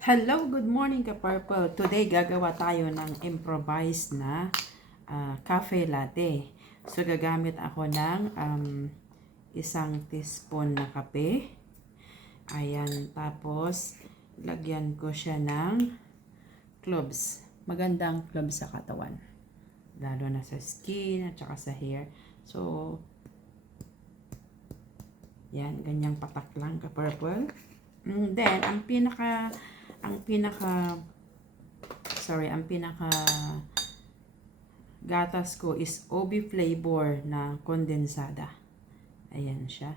Hello, good morning ka-Purple. Today, gagawa tayo ng improvised na cafe latte. So, gagamit ako ng isang teaspoon na kape. Ayan, tapos, lagyan ko siya ng cloves. Magandang cloves sa katawan. Lalo na sa skin at saka sa hair. So, yan, ganyang patak lang ka-Purple. And then, ang pinaka gatas ko is OB flavor na kondensada. Ayan siya.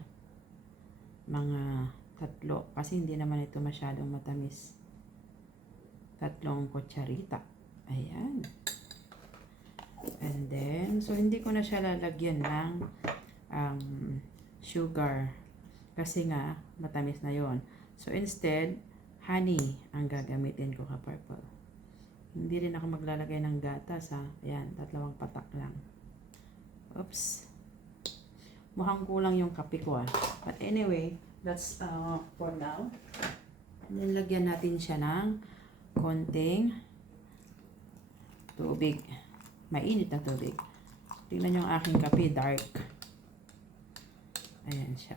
Mga tatlo. Kasi hindi naman ito masyadong matamis. 3 kutsarita. Ayan. And then, so hindi ko na siya lalagyan ng sugar. Kasi nga, matamis na yon. So instead, honey ang gagamitin ko ka-Purple. Hindi rin ako maglalagay ng gatas ha. Ayan, 2 patak lang. Oops. Mukhang kulang yung kape ko ah. But anyway, that's for now. And then lagyan natin siya ng konting tubig. Mainit na tubig. Tingnan yung aking kape, dark. Ayan siya.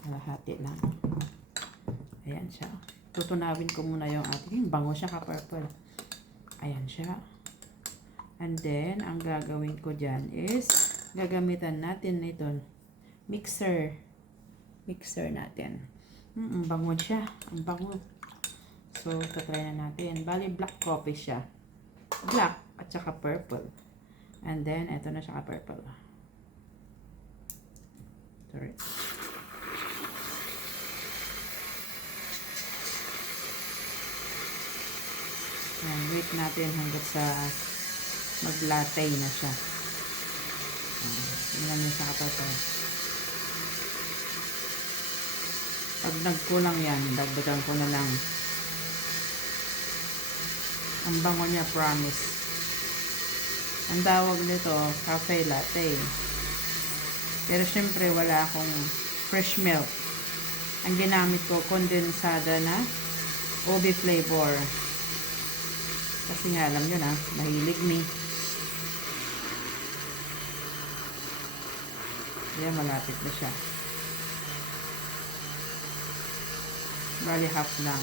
Kalahati lang. Ayan siya. Tutunawin ko muna yung ating bango siya ka-Purple. Ayan siya. And then, ang gagawin ko dyan is gagamitan natin ito. Mixer. Mixer natin. Bango siya. Ang bango. So, tatry na natin. Bali, black coffee siya. Black at saka purple. And then, ito na siya ka-Purple. Sorry. Ayan, wait natin hanggang sa mag-latte na siya. Tingnan niyo sa kapatid. Pag nagkulang yan, dagdagan ko na lang. Ang bango niya, promise. Ang tawag nito, cafe latte. Pero syempre, wala akong fresh milk. Ang ginamit ko, kondensada na OB flavor. Kasi nga, alam nyo na, mahilig me. Kaya malapit na siya. Bali, half lang.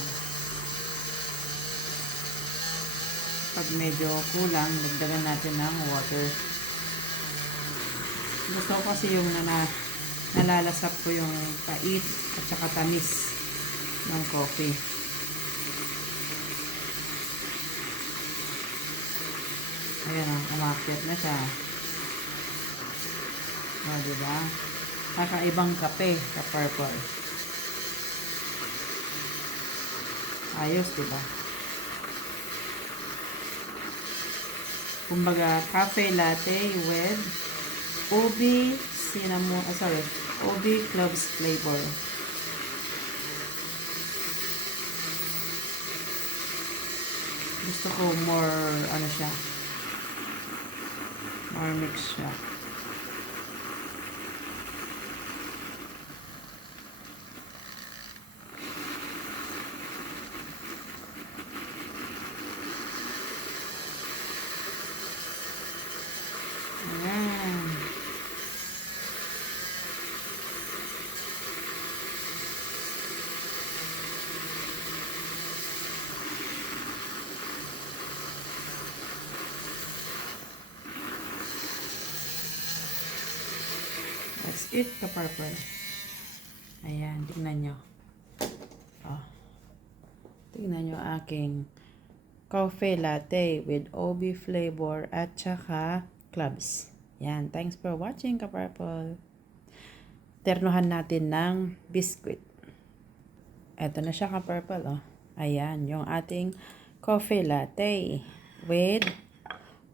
Pag medyo kulang, dagdagan natin ng water. Gusto ko kasi yung nalalasap ko yung pait at saka tamis ng coffee. Ayan o, umakyat na siya. O, diba? Kakaibang kape, ka-Purple. Ayos, diba? Kumbaga, cafe latte with OB OB cloves flavor. Gusto ko more, siya, more mix siya. Ayan. That's it, ka-Purple. Ayan, tingnan nyo. Oh. Tingnan nyo aking coffee latte with OB flavor at saka clubs. Yan. Thanks for watching, ka-Purple. Ternuhan natin ng biscuit. Eto na siya, ka-Purple. Oh. Ayan, yung ating coffee latte with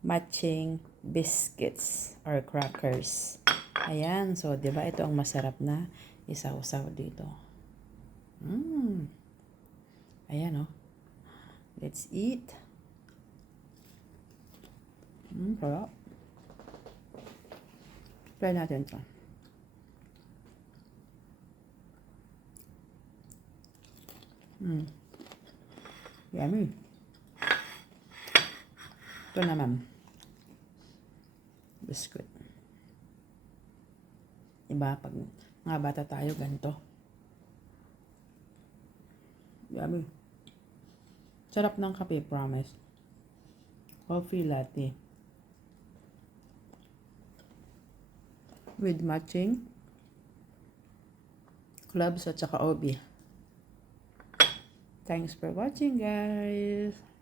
matching biscuits or crackers. Ayan. So, diba ito ang masarap na isaw-saw dito. Ayan, oh. Let's eat. Sarap. Try natin ito. Mm. Yummy. Ito naman. Biscuit. Iba pag mga bata tayo, ganito. Yummy. Sarap ng kape, promise. Coffee latte. With matching clubs at saka OB. Thanks for watching, guys.